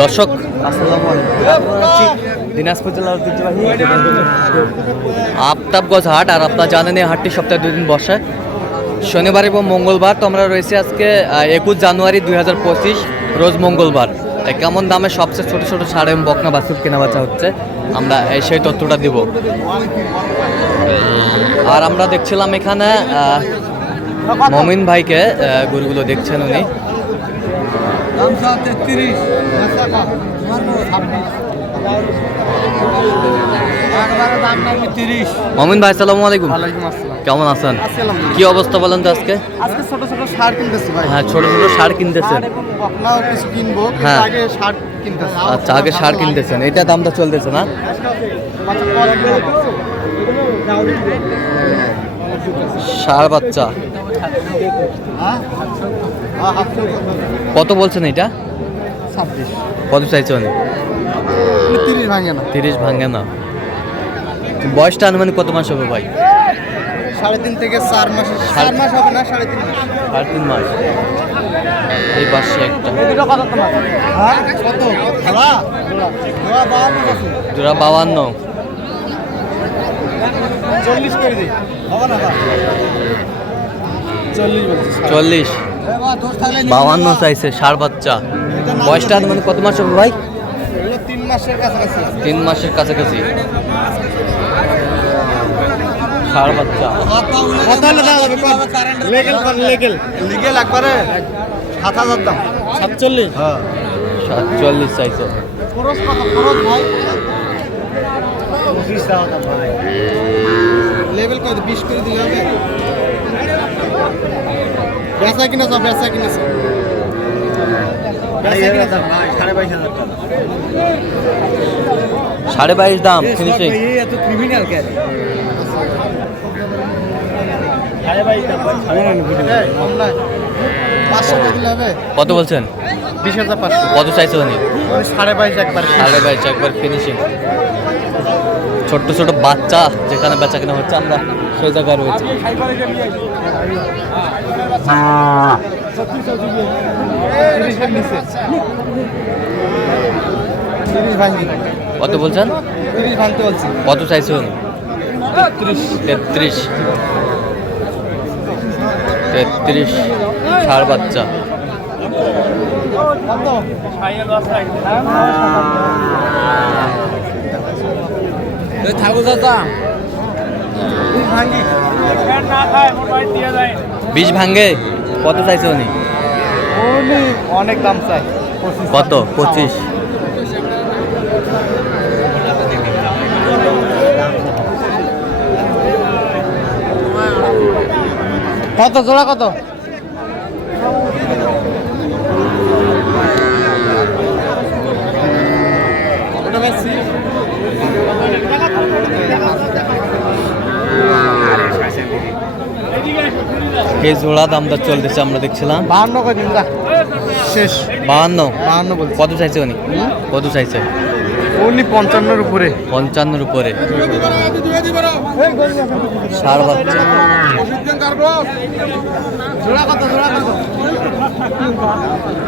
দর্শক দিনাজপুর জেলার ঐতিহ্যবাহী আফতাবগঞ্জ হাট আর আপনারা জানেন এই হাটটি সপ্তাহে দুদিন বসে। শনিবার এবং মঙ্গলবার তো আমরা রয়েছি আজকে একুশ জানুয়ারি দুই হাজার পঁচিশ রোজ মঙ্গলবার। কেমন দামে সবচেয়ে ছোট ছোট সার এবং বকনা বাছুর কেনা বেচা হচ্ছে আমরা এই সেই তথ্যটা দিব। আর আমরা দেখছিলাম এখানে মমিন ভাইকে গরুগুলো দেখছেন উনি। মমিন ভাই সালামু আলাইকুম। কেমন আছেন? কি অবস্থা বলেন তো আজকে? আজকে ছোট ছোট সার কিনতেছি ভাই। হ্যাঁ ছোট ছোট সার কিনতেছেন। কিছু কিনবো হ্যাঁ। আগে সার কিনতেছি। আচ্ছা আগে সার কিনতেছেন। এটা দামটা চলতেছে না? সার বাচ্চা। কত বলছেন এটা? ছাব্বিশ। কত চাইছেন তিরিশ ভাঙে না। তিরিশ ভাঙে না। বয়সটা আনুমানিক কত মাস হবে ভাই? সাড়ে তিন থেকে চার মাস চার মাস হবে না সাড়ে তিন মাস। সাড়ে তিন মাস। এই পাশে একটা। জোড়া বাবান্ন। চল্লিশ করে দিই। হবে না? চল্লিশ বাবান্ন চাইছে সার বাচ্চা। বয়সটা মানে কত মাস হবে ভাই? তিন মাসের কাছাকাছি সার বাচ্চা? লেগেল একবারে সাত হাজার দাম। সাতচল্লিশ? হ্যাঁ। সাতচল্লিশ চাইছে। লেভেল কত? বিশ করে দিলে হবে? বেচা কিনা সব বেচা কিনেছে কিনা সব সাড়ে বাইশ দাম ফিনিশিং কত বলছেন? বিশ হাজার পাঁচশো। কত চাইছে উনি? সাড়ে বাইশ একবার সাড়ে বাইশ একবার ফিনিশিং ছোট্ট ছোট বাচ্চা যেখানে বেচা কেনা হচ্ছে আমরা। সেই জায়গায় রয়েছে তিরিশের নিচে তিরিশ ভাঙি কত বলছেন তিরিশ ভাঙতে বলছি কত চাইছে উনি তেত্রিশ তেত্রিশ তেত্রিশ ষাড় বাচ্চা কত থাকো দাদা বিষ ভাঙ্গে? কত চাইছে উনি? অনেক অনেক দাম চাই কত? পঁচিশ? কত? জোড়া কত? ওটা বেশি এই জোড়া দামটা চলতেছে আমরা দেখছিলাম। বাহান্ন শেষ। বাহান্ন? বাহান্ন বলছি। কত চাইছে উনি? কত চাইছে? উনি পঞ্চান্নর উপরে। পঞ্চান্নর উপরে। ষাড় বাচ্চা জোড়া কত জোড়া কত?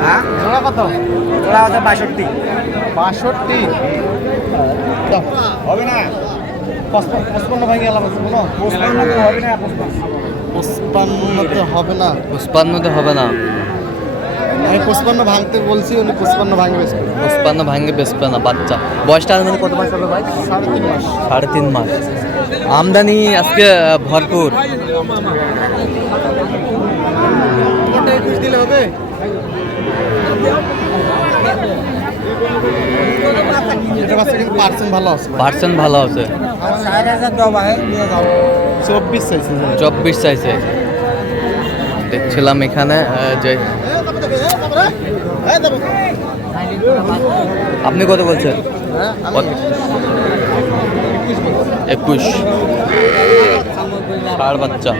হ্যাঁ? জোড়া কত? জোড়া আছে বাষট্টি। বাষট্টি? হবে না। পঁচপান্ন ভাঙে গেলাম পঁচপান্ন হবে না পঁচপান্নতে হবে না। পুষ্পান্নতে হবে না। আমি পঁচপান্ন ভাঙতে বলছি উনি পঁচপান্ন ভাঙে বেশি পুষ্পান্ন ভাঙ্গে বেসবে না বাচ্চা। বয়সটা মানে কত মাস হবে ভাই? সাড়ে তিন মাস। সাড়ে তিন মাস। আমদানি আজকে ভরপুর। দিলে হবে? পার্সেন্ট ভালো আছে চব্বিশ চাইছে চব্বিশ চাইছে দেখছিলাম এখানে যে আপনি কত বলছেন? একুশ। ষাড় বাচ্চা।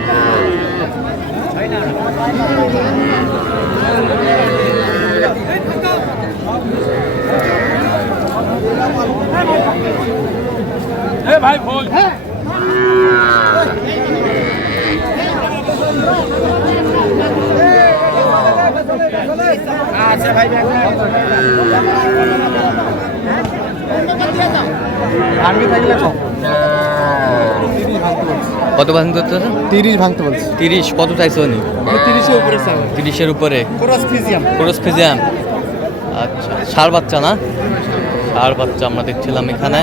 আর্মি থাকলে কম কত ভাঙতে হচ্ছে? তিরিশ ভাঙতে বলছি। তিরিশ কত চাইছো নি তিরিশের উপরে তিরিশের উপরে। ক্রস ফিজিয়াম। ক্রস ফিজিয়াম। আচ্ছা ষাট বাচ্চা না? ষাট বাচ্চা আমরা দেখছিলাম এখানে।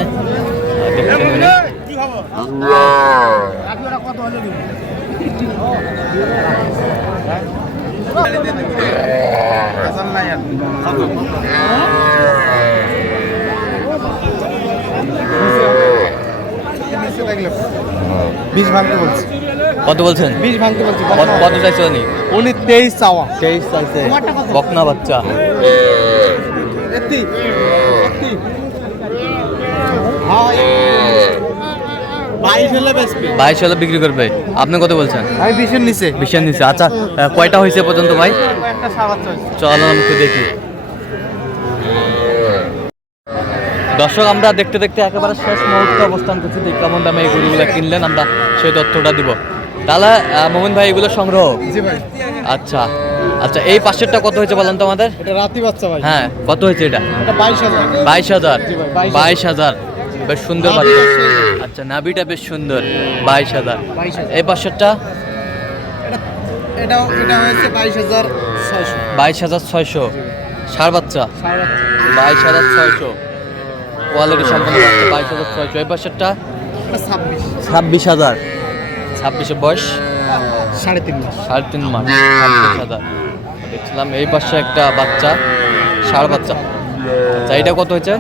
বিশ ভাঙতে বলছি। কত বলছেন? বিশ ভাঙতে বলছি কত কত চাইছো উনি? তেইশ চাওয়া। তেইশ চাইছে। বকনা বাচ্চা। এত্তি এত্তি বাইশ হলে বিক্রি করবে। আপনি কত বলছেন? আমি বিশের নিচে। বিশের নিচে। আচ্ছা কয়টা হয়েছে পর্যন্ত ভাই? চলো আমি দেখি। দর্শক আমরা দেখতে দেখতে একেবারে শেষ মুহূর্তে অবস্থান করছি। যে কেমন দামে এই গরুগুলো কিনলেন আমরা সেই তথ্যটা দিব। তাহলে মোহন ভাই এগুলো সংগ্রহ? ভাই। আচ্ছা। আচ্ছা এই পাশেরটা কত হয়েছে বলেন তো আমাদের? এটা রাতি বাচ্চা ভাই। হ্যাঁ কত হয়েছে এটা? এটা বাইশ হাজার। বাইশ হাজার? জি ভাই, 22,000 বেশ সুন্দর বাচ্চা। আচ্ছা নাভিটা বেশ সুন্দর। বাইশ হাজার। 22,000 এই পাশেরটা এটা এটা হয়েছে বাইশ হাজার ছয়শো। ষাড় বাচ্চা? বাইশ হাজার ছয়শো। কোয়ালিটি সম্পন্ন বাইশ হাজার ছয়শো। এই পাশেরটা ছাব্বিশ। ছাব্বিশ হাজার। ছাব্বিশে বয়স? সাড়ে তিন মাস। সাড়ে তিন মাস। ছাব্বিশ হাজার। দেখছিলাম এই পাশে একটা বাচ্চা ষাড় বাচ্চা। আচ্ছা এটা কত হয়েছে?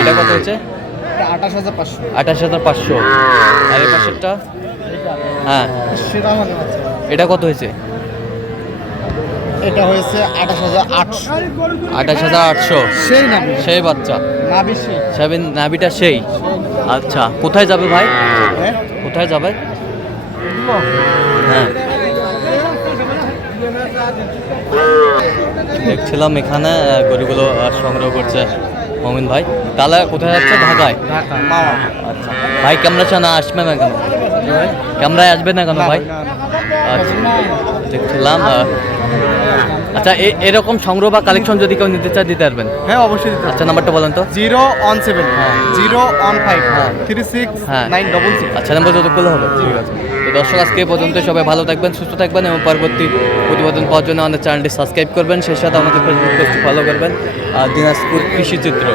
এটা কত হয়েছে? আঠাশ হাজার পাঁচশো। আঠাশ হাজার পাঁচশো। আর এই পাশেরটা? হ্যাঁ। এটা কত হয়েছে? এটা হয়েছে আঠাশ হাজার আটশো। আঠাশ হাজার আটশো। সেই না সেই বাচ্চা। না বেশি সেভেন নাবিটা সেই। আচ্ছা কোথায় যাবে ভাই? হ্যাঁ। কোথায় যাবে? হ্যাঁ। দেখছিলাম এখানে গরুগুলো সংগ্রহ করছে মমিন ভাই। তাহলে কোথায় যাচ্ছে? ঢাকায়? আচ্ছা। ভাই ক্যামেরা ছাড়া আসবে না কেন? ক্যামেরায় আসবে না কেন ভাই? আচ্ছা দেখছিলাম আচ্ছা এরকম সংগ্রহ বা কালেকশন যদি কেউ নিতে চায় দিতে পারবেন? হ্যাঁ অবশ্যই দিতে আচ্ছা নাম্বারটা বলেন তো। Zero one seven zero one five হ্যাঁ। থ্রি সিক্স হ্যাঁ। Nine double six. আচ্ছা নাম্বার যতগুলো হবে। ঠিক আছে। তো দর্শক আজকে পর্যন্ত সবাই ভালো থাকবেন সুস্থ থাকবেন এবং পরবর্তী প্রতিবেদন পাওয়ার জন্য আমাদের চ্যানেলটি সাবস্ক্রাইব করবেন। সেই সাথে আমাদের ফেসবুক পেজটি ফলো করবেন। আর দিনাজপুর কৃষি চিত্র।